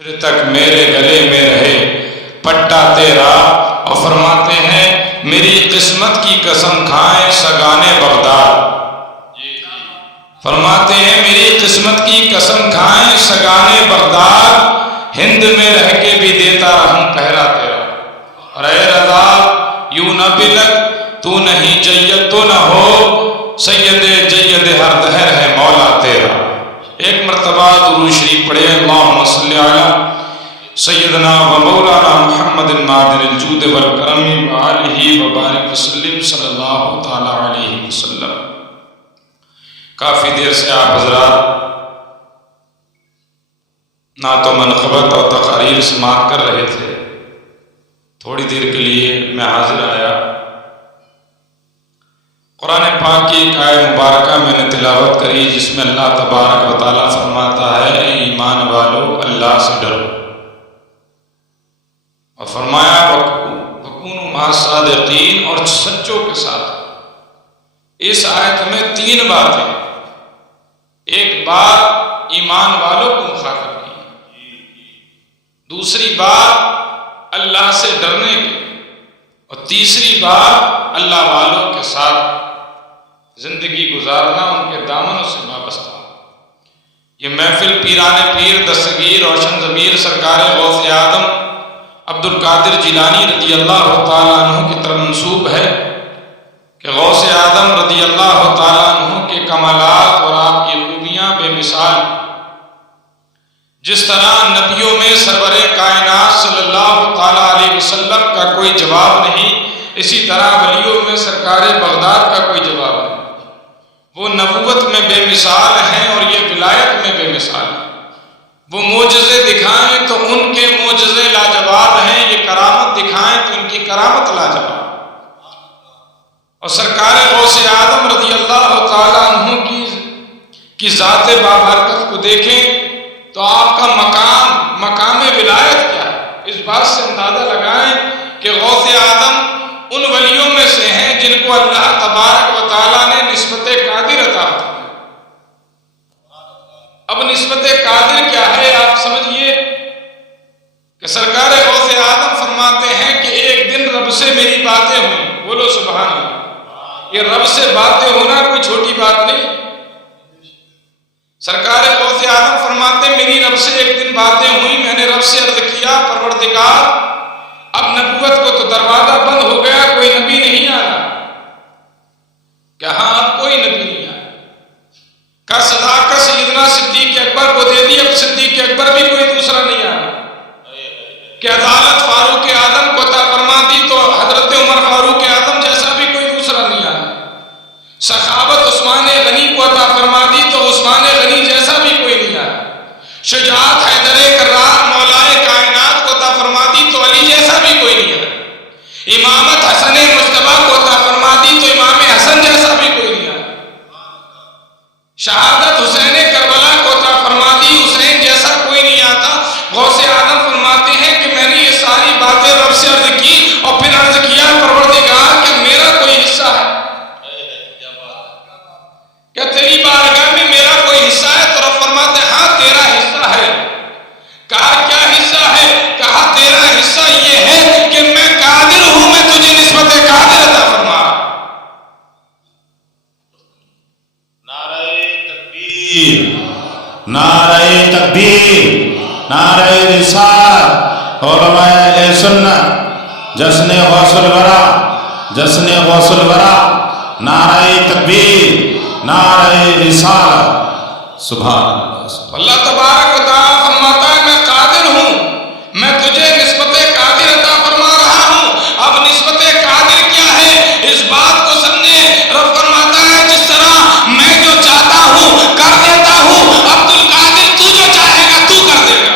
پھر تک میرے گلے میں رہے پٹا تیرا، اور فرماتے ہیں میری قسمت کی قسم کھائیں سگانے بغداد، فرماتے ہیں میری قسمت کی قسم کھائیں سگانے بغداد، ہند میں رہ کے بھی دیتا رہوں پہرا تیرا، اور اے رضا یوں نہ بلک تو نہیں جید تو نہ ہو، سید جید ہر دہر ہے مولا تیرا۔ ایک مرتبہ درود شریف پڑھے، اللہم صلی علی سیدنا و مولانا محمد معدن الجود والکرم وآلہ وبارک وسلم صلی اللہ تعالی علیہ وسلم۔ کافی دیر سے آپ حضرات نعت و منقبت اور تقاریر سماعت کر رہے تھے، تھوڑی دیر کے لیے میں حاضر آیا۔ قرآن پاک کی ایک آیت مبارکہ میں نے تلاوت کری جس میں اللہ تبارک و تعالیٰ فرماتا ہے اے ایمان والو اللہ سے ڈرو، اور فرمایا وَكُونُوا مَعَ الصَّادِقِينَ، اور سچوں کے ساتھ۔ اس آیت میں تین باتیں، ایک بات ایمان والوں کو مخاطب کی، دوسری بات اللہ سے ڈرنے کی، اور تیسری بات اللہ والوں کے ساتھ زندگی گزارنا، ان کے دامنوں سے وابستہ۔ یہ محفل پیران پیر دستگیر روشن ضمیر سرکار غوث اعظم عبد القادر جیلانی رضی اللہ تعالیٰ عنہ کی طرف منسوب ہے کہ غوث اعظم رضی اللہ تعالیٰ عنہ کے کمالات اور آپ کی خوبیاں بے مثال، جس طرح نبیوں میں سرور کائنات صلی اللہ تعالیٰ علیہ وسلم کا کوئی جواب نہیں، اسی طرح ولیوں میں سرکار بغداد کا کوئی جواب نہیں۔ وہ نبوت میں بے مثال ہیں اور یہ ولایت میں بے مثال ہیں۔ وہ معجزے دکھائیں تو ان کے معجزے لاجواب ہیں، یہ کرامت دکھائیں تو ان کی کرامت لاجواب۔ اور سرکار غوث اعظم رضی اللہ تعالیٰ عنہ کی ذات بابرکت کو دیکھیں تو آپ کا مقام ولایت کیا ہے، اس بات سے اندازہ لگائیں کہ غوث اعظم ان ولیوں میں سے ہیں جن کو اللہ تبارک و تعالیٰ نے نسبت قادر عطا فرمائی۔ اب نسبت قادر کیا ہے آپ سمجھئے کہ سرکار غوث اعظم فرماتے ہیں کہ ایک دن رب سے میری باتیں ہوئیں، بولو سبحان اللہ۔ یہ رب سے باتیں ہونا کوئی چھوٹی بات نہیں۔ سرکار غوث اعظم فرماتے میری رب سے ایک دن باتیں ہوئیں، میں نے رب سے عرض کیا پروردگار اب نبوت کو تو دروازہ بند ہو گیا، کوئی نبی نہیں آیا، کہ ہاں اب کوئی نبی نہیں آیا۔ کا صداقت سیدنا صدیق اکبر کو دے دی، اب صدیق اکبر بھی کوئی دوسرا نہیں آیا۔ کہ عدالت فاروق اعظم کو عطا فرما دی تو حضرت عمر فاروق اعظم جیسا بھی کوئی دوسرا نہیں آیا۔ سخاوت عثمان غنی کو عطا فرما دی تو عثمان غنی جیسا بھی کوئی نہیں آیا۔ شجاعت حیدر کرار مولائے کائنات کو عطا فرما دی تو علی جیسا بھی کوئی نہیں آیا۔ امامت حسن مجتبیٰ کو عطا فرما دی تو امام حسن جیسا بھی کوئی نہیں آیا۔ شہادت حسین کربلا کو عطا فرما دی، حسین جیسا کوئی نہیں آتا۔ غوث اعظم فرماتے ہیں کہ میں نے یہ ساری باتیں رب سے عرض کی اور پھر عرض کیا پروردگار کہ میرا کوئی حصہ ہے، کیا تیری بارگاہ میں میرا کوئی حصہ ہے؟ تو رب فرماتے ہیں ہاں تیرا حصہ ہے۔ کہا کیا حصہ ہے؟ کہا تیرا حصہ یہ ہے کہ میں قادر ہوں، میں تجھے نسبت قادر عطا فرما۔ نعرہ تکبیر، نعرہ تکبیر، نعرہ رسالت، علماء اہل سنت، جشن غوث الورا، جشن غوث الورا، نعرہ تکبیر، نعرہ رسالت، سبحان اللہ۔ اللہ تبارک و تعالیٰ فرماتا ہے میں قادر ہوں، میں تجھے نسبت قادر عطا فرما رہا ہوں۔ اب نسبت قادر کیا ہے اس بات کو سمجھیں۔ رب فرماتا ہے جس طرح میں جو چاہتا ہوں کر دیتا ہوں، عبد القادر تو جو چاہے گا تو کر دے گا۔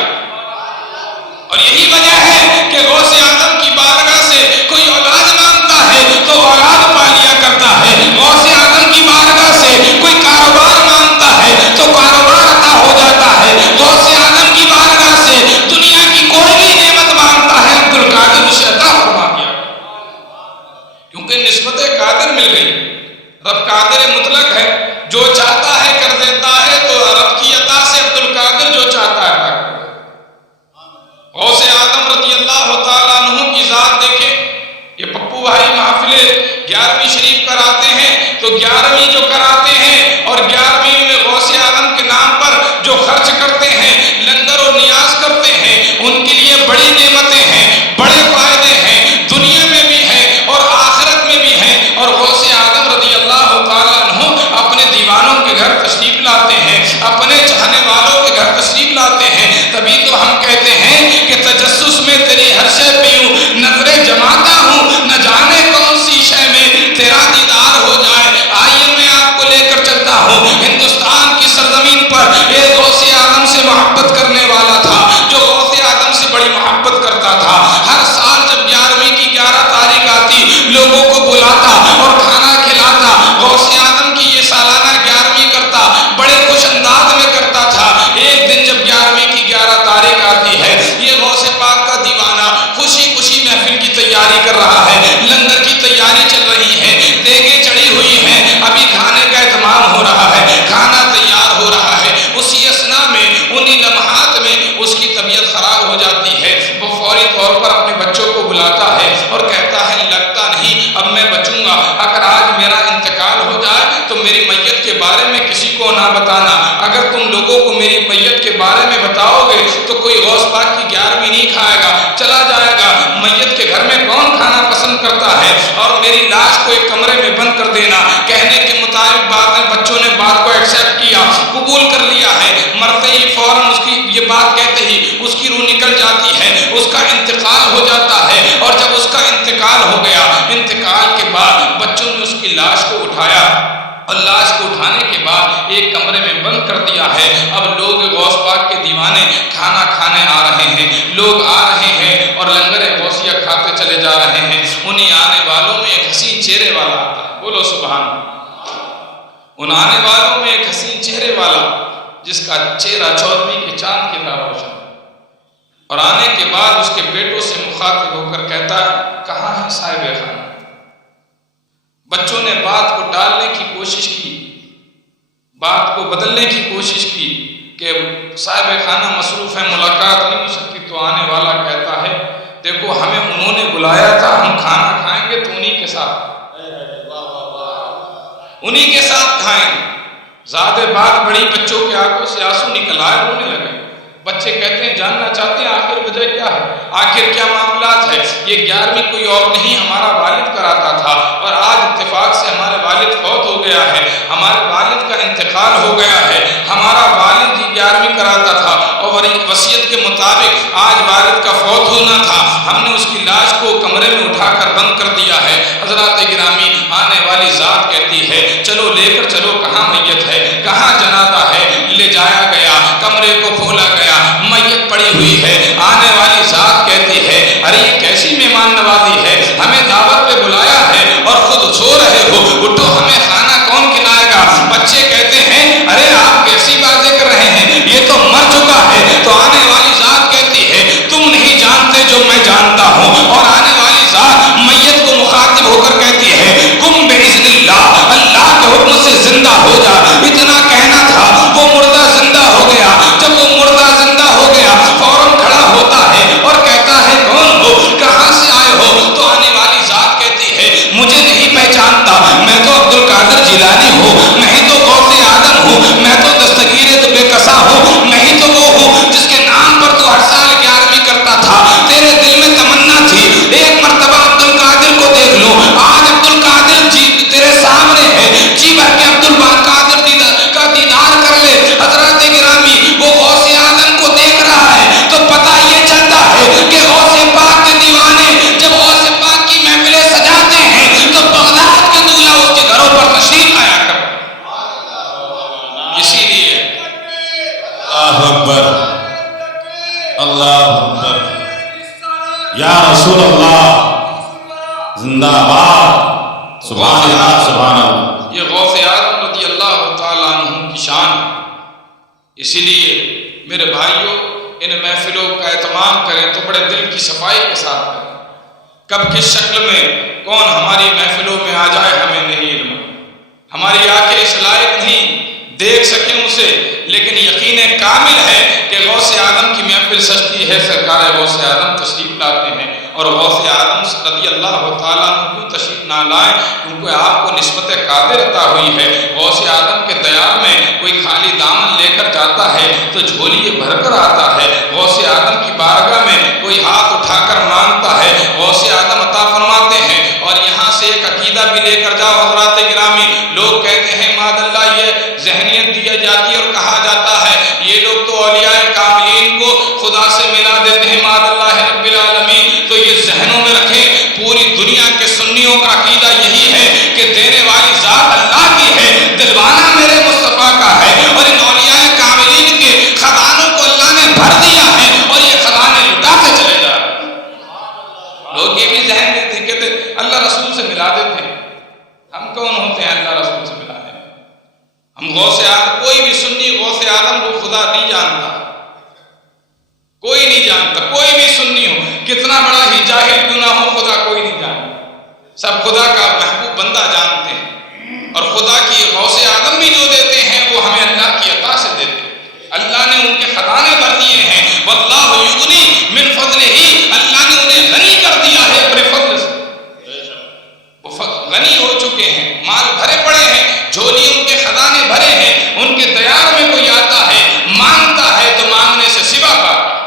اور یہی وجہ ہے کہ غوث اعظم کی بارگاہ سے کوئی اولاد مانگتا ہے تو اولاد پا لیا کرتا ہے، غوث اعظم کی بارگاہ سے کوئی کاروبار مانگتا ہے تو کاروبار عطا ہو جاتا ہے، غوث اعظم کی بارگاہ عنہ کی ذات دیکھیں. یہ پپو بھائی محفل 11ویں شریف کراتے ہیں تو 11ویں جو کراتے ہیں اور 11ویں میں غوث اعظم کے نام پر جو خرچ کرتے ہیں، لنگر و نیاز کرتے ہیں، ان کے لیے بڑی نعمتیں ہیں، بڑے فائدے ہیں، دنیا میں بھی ہیں اور آخرت میں بھی ہیں. اور غوث اعظم رضی اللہ تعالیٰ عنہ اپنے دیوانوں کے گھر تشریف لاتے ہیں، اپنے چاہنے والوں کے گھر تشریف لاتے ہیں. تبھی تو ہم کہتے ہیں کہ تجسس میں تیری ہر شے پہ یوں نظریں جماتا ہوں، نہ جانے کون سی شے میں تیرا دیدار ہو جائے. آئیے میں آپ کو لے کر چلتا ہوں. ہندوستان کی سرزمین پر ایک غوث اعظم سے محبت کرنے والا تھا، جو غوث اعظم سے بڑی محبت کرتا تھا. ہر سال جب 11ویں کی 11 تاریخ آتی، لوگوں کو بلاتا اور کھانا کھلاتا. غوث اعظم کی یہ سالانہ 11ویں کرتا، بڑے خوش انداز میں کرتا تھا. ایک دن جب 11ویں کی 11 تاریخ آتی ہے، یہ غوث پاک کا دیوانہ خوشی خوشی محفل کی تیاری کر رہا ہے، لنگر کی تیاری چل رہی ہے، دیگیں چڑھی ہوئی ہیں، ابھی کھانے کا اہتمام ہو رہا ہے، کھانا تیار ہو رہا ہے. اسی اثنا میں، انہی لمحات میں اس کی طبیعت خراب ہو جاتی ہے. وہ فوری طور پر اپنے بچوں کو بلاتا ہے اور کہتا ہے لگتا نہیں اب میں بچوں گا. اگر آج میرا انتقال ہو جائے تو میری میت کے بارے میں کسی کو نہ بتانا. اگر تم لوگوں کو میری میت کے بارے میں بتاؤ گے تو کوئی غوث پاک کی 11ویں نہیں کھائے گا، چلا جائے گا. میت کے گھر میں کون کھانا پسند کرتا ہے؟ اور میری لاش کو ایک کمرے میں بند کر دینا. کہنے کے مطابق بچوں نے بات کو ایکسیپٹ کیا، قبول کر لیا ہے. مرتے ہی فوراً اس کی یہ بات کہتے ہی اس کی روح نکل جاتی ہے، اس کا انتقال ہو جاتا ہے. اور جب اس کا انتقال ہو گیا، انتقال کے بعد بچوں نے اس کی لاش کو اٹھایا اور لاش کو اٹھانے کے بعد ایک کمرے میں بند کر دیا ہے. اب لوگ غوث پاک کے دیوانے کھانا کھانے آ رہے ہیں، لوگ آ رہے ہیں اور لنگر غوثیہ کھاتے چلے جا رہے ہیں. انہیں آنے والوں میں ایک حسین چہرے والا آتا ہے. بولو سبحان اللہ. ان آنے والوں میں ایک حسین چہرے والا جس کا چہرہ 14ویں کے چاند کی طرح روشن، اور آنے کے بعد اس کے بیٹوں سے مخاطب ہو کر کہتا ہے کہاں ہے صاحب خانہ؟ بچوں نے بات کو ٹالنے کی کوشش کی، بات کو بدلنے کی کوشش کی کہ صاحب خانہ مصروف ہے، ملاقات نہیں ہو سکتی. تو آنے والا کہتا ہے دیکھو ہمیں انہوں نے بلایا تھا، ہم کھانا کھائیں گے تو انہی کے ساتھ کھائیں گے. زیادہ بات بڑی، بچوں کے آنکھوں سے آنسو نکل آئے، رونے لگے. بچے کہتے ہیں جاننا چاہتے ہیں آخر وجہ کیا ہے، آخر کیا معاملات ہے. یہ 11ویں کوئی اور نہیں ہمارا والد کراتا تھا اور آج اتفاق سے ہمارے والد فوت ہو گیا ہے، ہمارے والد کا انتقال ہو گیا ہے. ہمارا والد ہی 11ویں کراتا تھا اور وصیت کے مطابق آج والد کا فوت ہونا تھا. ہم نے اس کی لاش کو کمرے میں اٹھا کر بند کر دیا ہے. حضرات گرامی، آنے والی ذات کہتی ہے چلو لے کر چلو، کہاں میت ہے، کہاں جنازہ ہے. لے جایا گیا، کمرے کو کھولا گیا، میت پڑی ہوئی ہے. آنے والی ذات کہتی ہے ارے یہ کیسی مہمان نوازی ہے، ہمیں دعوت پہ بلایا ہے اور خود سو رہے ہو، اٹھو ہمیں کھانا کون کھلائے گا. بچے کہتے ہیں ارے آپ کیسی باتیں کر رہے ہیں، یہ تو مر چکا ہے. تو آنے والی ذات کہتی ہے تم نہیں جانتے جو میں جانتا ہوں. اور آنے والی ذات میت کو مخاطب ہو کر کہتی ہے قم باذن اللہ، اللہ کے حکم سے زندہ ہو جا. اتنا کہنا تھا، وہ مردہ زندہ ہو گیا. جب وہ مردہ زندہ ہو گیا فوراً کھڑا ہوتا ہے اور کہتا ہے کون ہو، کہاں سے آئے ہو. تو آنے والی ذات کہتی ہے مجھے نہیں پہچانتا، میں تو عبد القادر جیلانی ہوں، میں ہی تو غوث اعظم ہوں، میں تو دستگیر بے کسا ہوں، میں ہی تو وہ ہوں جس کے نام پر تو ہر سال 11ویں کرتا تھا. تیرے دل میں تمنا تھی ایک مرتبہ عبد القادر کو دیکھ لو. آج عبد القادر جی تیرے سامنے ہے، جی بھر کے عبد القادر کا دیدار کر لے. حضرات گرامی، وہ غوث اعظم کو دیکھ رہا ہے تو پتہ یہ چلتا ہے کہ غوث پاک کے دیوانے جب غوث پاک کی محفلیں سجاتے ہیں تو بغداد کے دولہا اس کے گھروں پر تشریف آیا کرتے. اسی لیے اللہ اکبر، اللہ اکبر، یا رسول اللہ زندہ باد، سبحان اللہ سبحان اللہ. یہ غوث اعظم رضی اللہ تعالیٰ عنہ کی شان ہے. اسی لیے میرے بھائیوں ان محفلوں کا اہتمام کریں تو بڑے دل کی صفائی کے ساتھ کریں. کب کس شکل میں کون ہماری محفلوں میں آ جائے ہمیں نہیں علم. ہماری آنکھیں اس لائق نہیں دیکھ سکیں اسے، لیکن یقین کامل ہے کہ غوث اعظم کی محفل سجتی ہے، سرکار غوث اعظم تشریف لاتے ہیں، اور غوث اعظم رضی اللہ تعالیٰ عنہ کیوں تشریف نہ لائیں؟ کیونکہ آپ کو نسبت قادر عطا ہوئی ہے۔ غوث اعظم کے دیار میں کوئی خالی دامن لے کر جاتا ہے تو جھولی بھر کر آتا ہے، غوث اعظم کی بارگاہ میں کوئی ہاتھ اٹھا کر مانگتا ہے، غوث اعظم عطا فرماتے ہیں۔ اور یہاں سے ایک عقیدہ بھی لے کر جاؤ حضرات گرامی، لوگ کہتے ہیں معاذ اللہ یہ ذہنیت دی جاتی ہے اور کہا جاتا ہے یہ لوگ تو اولیاء کاملین کو خدا سے ملا دیتے ہیں معاذ اللہ رب العالمین۔ تو یہ ذہنوں میں رکھیں، پوری دنیا کے سنیوں کا عقیدہ یہی ہے کہ دینے والی ذات اللہ کی ہے، دلوانا میرے مصطفیٰ کا ہے، اور ان اولیاء کاملین کے خزانوں کو اللہ نے بھر دیا ہے اور یہ خزانے لٹاتے چلے جا رہے ہیں۔ لوگ یہ بھی ذہن میں تھے کہتے اللہ رسول سے ملا دیتے ہیں، ہم کون ہوتے ہیں اللہ رسول سے ملا دیں؟ ہم غوث اعظم، کوئی بھی سنی غوث اعظم کو خدا نہیں جانتا، کوئی نہیں جانتا، کوئی بھی سنی ہو کتنا بڑا ہی جاہل کیوں نہ ہو، خدا کوئی نہیں جانتا، سب خدا کا محبوب بندہ جانتے ہیں، اور خدا کی غوث اعظم بھی جو دیتے ہیں وہ ہمیں اللہ کی عطا سے دیتے ہیں، اللہ نے ان کے خزانے بھر دیے ہیں، واللہ یغنی من فضلہ، اللہ نے انہیں غنی کر دیا ہے اپنے فضل سے، وہ غنی ہو چکے ہیں، مال بھرے پڑے ہیں، جھولی ان کے خزانے بھرے ہیں، ان کے دیار میں کوئی آتا ہے مانگتا ہے تو مانگنے سے سوا پاتا ہے۔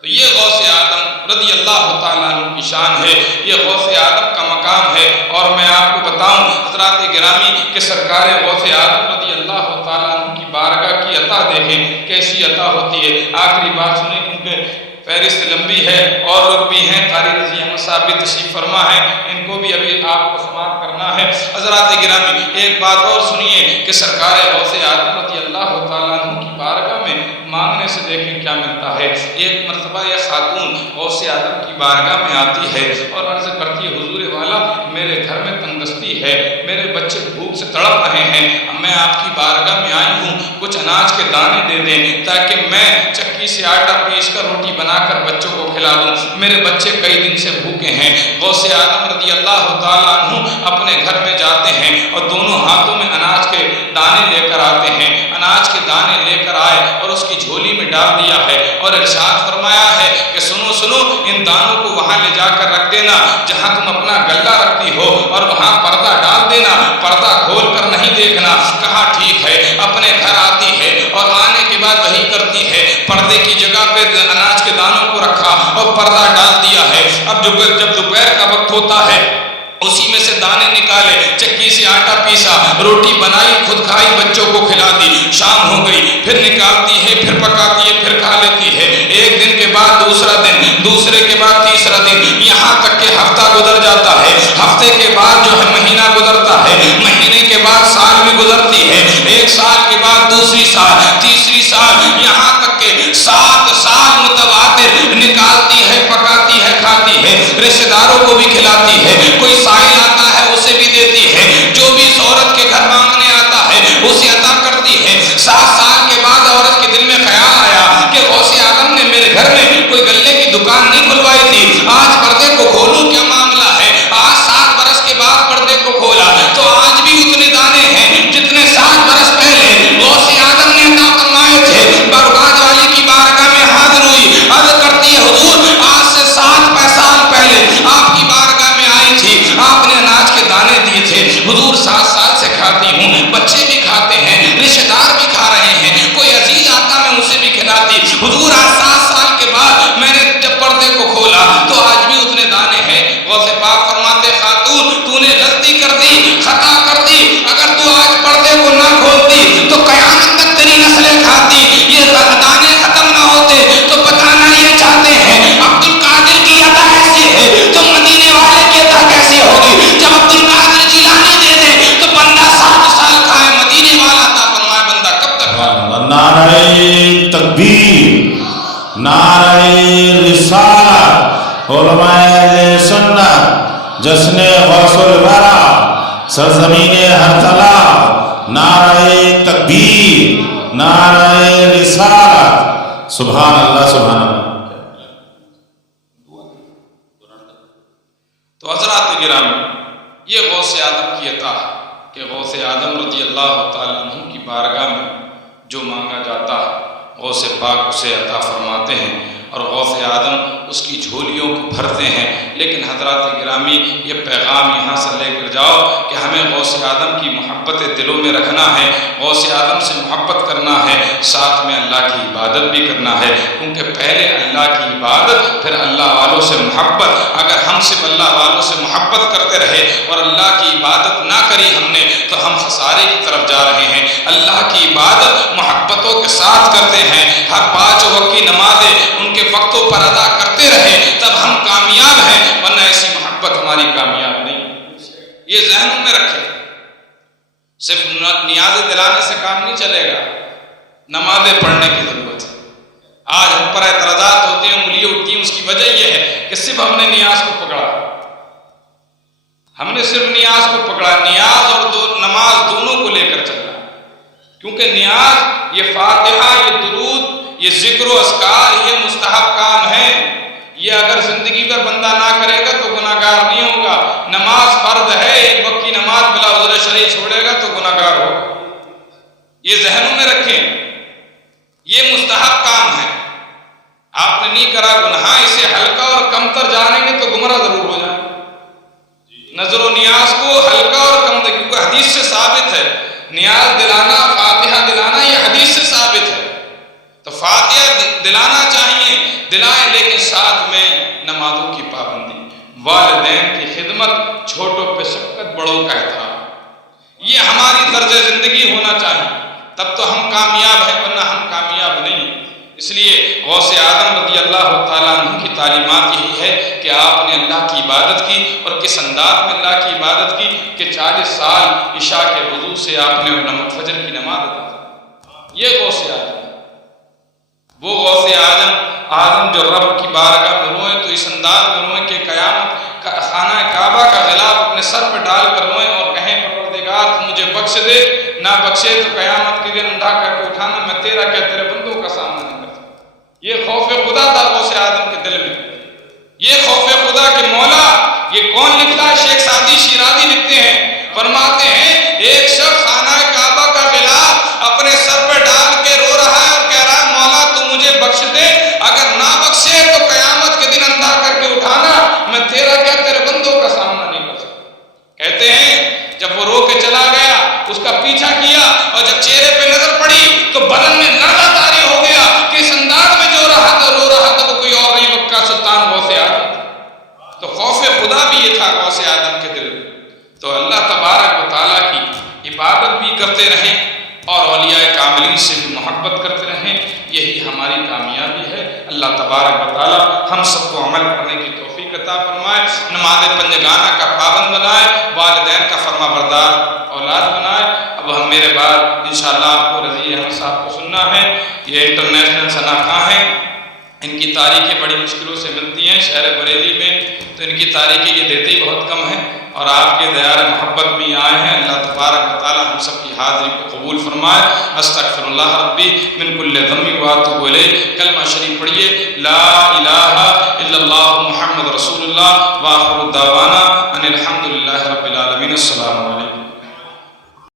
تو یہ غوث اعظم رضی اللہ تعالیٰ عنہ کی شان ہے، یہ غوث اعظم کا مقام ہے۔ اور میں آپ کو بتاؤں حضرات گرامی کہ سرکار غوث اعظم رضی اللہ تعالیٰ عنہ کی بارگاہ کی عطا دیکھیں کیسی عطا ہوتی ہے۔ آخری بات سنیں کیونکہ فہرست لمبی ہے، اور لوگ بھی ہیں، قاری رضی احمد صاحب بھی تشریف فرما ہے، ان کو بھی ابھی آپ کو سماعت کرنا ہے۔ حضرات گرامی ایک بات اور سنیے کہ سرکار غوث اعظم رضی اللہ تعالیٰ عنہ کی بارگاہ میں مانگنے سے دیکھیں کیا ملتا ہے۔ ایک مرتبہ یہ خاتون غوث اعظم کی بارگاہ میں آتی ہے اور عرض کرتی ہے حضور والا میرے گھر میں تنگستی ہے، میرے بچے بھوک سے تڑپ رہے ہیں، میں آپ کی بارگاہ میں آئی ہوں، کچھ اناج کے دانے دے دیں تاکہ میں چکی سے آٹا پیس کر روٹی بنا کر بچوں کو کھلا دوں، میرے بچے کئی دن سے بھوکے ہیں۔ غوث اعظم رضی اللہ تعالیٰ عنہ اپنے گھر میں جاتے ہیں اور دونوں ہاتھوں میں اناج کے دانے لے کر آتے ہیں، اناج کے دانے لے کر آئے اور اس کی جھولی میں ڈال دیا ہے، اور ارشاد فرمایا ہے کہ سنو سنو ان دانوں کو وہاں لے جا کر رکھ دینا جہاں تم اپنا گلہ رکھتی ہو، اور وہاں پردہ ڈال دینا، پردہ کھول کر نہیں دیکھنا۔ کہا ٹھیک ہے، اپنے گھر آتی ہے اور آنے کے بعد وہی کرتی ہے، پردے کی جگہ پہ اناج کے دانوں کو رکھا اور پردہ ڈال دیا ہے۔ اب جب دوپہر کا وقت ہوتا ہے اسی میں سے دانے نکالے، چکی سے آٹا پیسا، روٹی بنائی، خود کھائی، بچوں کو کھلا دی، شام ہو گئی، پھر نکالتی ہے، پھر پکاتی ہے، پھر کھا لیتی ہے، ایک دن کے بعد دوسرا دن، دوسرے کے بعد تیسرا دن، یہاں تک کہ ہفتہ گزر جاتا ہے، ہفتے کے بعد جو ہے مہینہ گزرتا ہے، مہینے کے بعد سال بھی گزرتی ہے، ایک سال کے بعد دوسری سال، تیسری سال، یہاں تک کہ 7 سال متواتر نکالتی ہے، پکاتی ہے، کھاتی ہے، رشتہ داروں کو بھی کھلاتی ہے، کوئی سائل آتا ہے اسے بھی دیتی ہے، جو بھی اس عورت کے گھر مانگنے آتا ہے اسے عطا کرتی ہے۔ 7 سال کے بعد عورت کے دل میں خیال آیا کہ غوث اعظم نے میرے گھر میں کوئی گلے کی دکان نہیں کھلوائی تھی، آج پردے کو کھولوں کیا معاملہ ہے؟ آج 7 برس کے بعد پردے کو کھولا تو آج بھی اتنے دانے ہیں جتنے 7 برس پہلے غوث اعظم نے عطا فرمائے تھے۔ بارگاہ والی کی بارگاہ میں حاضر ہوئی، عرض کرتی ہے حضور آج سے 7 سال پہلے آپ کی بارگاہ میں آئی تھی، آپ نے اناج کے دانے دیے تھے، حضور 7 سال سے کھاتی ہوں، بچے بھی کھاتے ہیں، رشتہ دار بھی کھا رہے ہیں، کوئی عزیز آتا میں اسے بھی کھلاتی، حضور آج 7 سال کے بعد میں نے جب پردے کو کھولا تو آج بھی اتنے دانے ہیں۔ غوث پاک فرماتے خاتون تو نے غلطی کر دی، خطا کر دی، اگر تو آج پردے کو نہ کھولتی تو قیامت تک تیری نسلیں کھاتی، یہ دانے ختم نہ ہوتے۔ تو بتانا یہ چاہتے ہیں عبد القادر کی عطا ایسی ہے تو مدینے والے کی عطا کیسی ہوگی؟ جب عبد القادر جیلانی دے دے تو بندہ 7 سال کھائے، مدینے والا عطا فرمائے بندہ کب تک کھائے؟ نعرہ تکبیر، نعرہ رسالت، علماء اہل سنت، جشن غوث الورا، سرزمین ہرتلا، نعرہ تکبیر، نعرہ رسالت، سبحان اللہ سبحان اللہ۔ تو حضرات گرامی یہ غوث اعظم کی عطا ہے کہ غوث اعظم رضی اللہ تعالیٰ عنہ کی بارگاہ میں جو مانگا جاتا ہے غوث پاک اسے عطا فرماتے ہیں اور غوث اعظم اس کی جھولیوں کو بھرتے ہیں۔ لیکن حضرات گرامی، یہ پیغام یہاں سے لے کر جاؤ کہ ہمیں غوث اعظم کی محبت دلوں میں رکھنا ہے، غوث اعظم سے محبت کرنا ہے، ساتھ میں اللہ کی عبادت بھی کرنا ہے، کیونکہ پہلے اللہ کی عبادت پھر اللہ والوں سے محبت۔ اگر ہم صرف اللہ والوں سے محبت کرتے رہے اور اللہ کی عبادت نہ کری ہم نے تو ہم خسارے کی طرف جا رہے ہیں۔ اللہ کی عبادت محبتوں کے ساتھ کرتے ہیں، ہر 5 وقت کی نمازیں ان کے وقتوں پر ادا کرتے رہے تب ہم کامیاب ہیں، ورنہ ایسی محبت ہماری کامیاب نہیں۔ یہ ذہنوں میں رکھیں، صرف نیاز دلانے سے کام نہیں چلے گا، نمازیں پڑھنے کی ضرورت ہے۔ آج ہم پر اعتراضات ہوتے ہیں، انگلیاں اٹھتی ہیں، اس کی وجہ یہ ہے کہ صرف ہم نے نیاز کو پکڑا، ہم نے صرف نیاز کو پکڑا، نیاز اور نماز دونوں کو لے کر چلنا، کیونکہ نیاز یہ فاتحہ، یہ درود، یہ ذکر و اذکار، یہ مستحب کام ہے، یہ اگر زندگی پر بندہ نہ کرے گا تو گناہ گار نہیں ہوگا۔ نماز فرض ہے، ایک وقت کی نماز بلا عذر شرعی چھوڑے گا تو گناہ گار ہوگا۔ یہ ذہنوں میں رکھیں، یہ مستحب کام ہے، آپ نے نہیں کرا گناہ، اسے ہلکا اور کمتر جانیں گے تو گمراہ ضرور ہو جائیں۔ نظر و نیاز کو ہلکا اور کمتر، کیونکہ حدیث سے ثابت ہے، نیاز دلانا، فاتحہ دلانا یہ حدیث سے ثابت ہے، تو فاتحہ دلانا چاہیے، دلائیں، لیکن ساتھ میں نمازوں کی پابندی، والدین کی خدمت، چھوٹوں پہ شفقت، بڑوں کا احترام، یہ ہماری طرز زندگی ہونا چاہیے، تب تو ہم کامیاب ہیں، ورنہ ہم کامیاب نہیں۔ اس لیے غوث اعظم رضی اللہ تعالیٰ عنہ کی تعلیمات یہی ہے کہ آپ نے اللہ کی عبادت کی، اور کس انداز میں اللہ کی عبادت کی کہ 40 سال عشاء کے وضو سے آپ نے فجر کی نماز ادا کی۔ یہ غوث اعظم، وہ غوث اعظم جو رب کی بارگاہ میں روئیں تو اس انداز میں روئیں کہ قیامت خانہ کعبہ کا غلاف اپنے سر پہ ڈال کر روئیں اور کہیں پروردگار تو مجھے بخش دے، نہ بخشے تو قیامت کے دن اندھا کر کے اٹھانا، میں تیرا کیا تیرے بندوں کا سامنا نہیں کر سکتا۔ یہ خوف خدا تھا غوث اعظم کے دل میں، یہ خوف خدا کہ مولا یہ کون لکھتا ہے؟ شیخ سعدی شیرازی لکھتے ہیں، فرماتے ہیں ایک شخص خانہ کعبہ کا غلاف اپنے سر پہ ڈال کے رو رہا ہے اور کہہ رہا ہے مولا تو مجھے بخش دے، اگر نہ بخشے تو قیامت کے دن اندھا کر کے اٹھانا، میں تیرا کیا تیرے بندوں کا سامنا نہیں کر سکتا۔ کہتے ہیں جب وہ رو کے چلا گیا، اس کا پیچھا کیا، اور جب چہرے پہ نظر پڑی تو بدن میں لرزہ طاری ہو گیا کہ اس انداز میں جو رہا تھا رو رہا تھا وہ کوئی اور نہیں، مکہ سلطان غوث اعظم تھا۔ تو خوف خدا بھی یہ تھا غوث اعظم کے دل میں۔ تو اللہ تبارک و تعالیٰ کی عبادت بھی کرتے رہیں اور اولیاء کاملین سے بھی محبت کرتے رہیں، یہی ہماری کامیابی ہے۔ اللہ تبارک و تعالیٰ ہم سب کو عمل کرنے کی توفیق عطا فرمائے، نماز پنجگانہ کا پابند بنائے، والدین کا فرما بردار اولاد بنائے۔ اب ہم میرے بعد انشاءاللہ آپ کو رضی احمد صاحب کو سننا ہے، یہ انٹرنیشنل شناخواں ہیں، ان کی تاریخیں بڑی مشکلوں سے ملتی ہیں شہر بریلی میں، تو ان کی تاریخیں یہ دیتے ہی بہت کم ہیں، اور آپ کے دیار محبت بھی آئے ہیں۔ اللہ تبارک و تعالی ہم سب کی حاضری کو قبول فرمائے۔ استغفر اللہ ربی من کل ذنب واتوب الیہ۔ کلمہ شریف پڑھیے، لا الہ الا اللہ محمد رسول اللہ، وآخر دعوانا ان الحمد للہ رب العالمین۔ السلام علیکم۔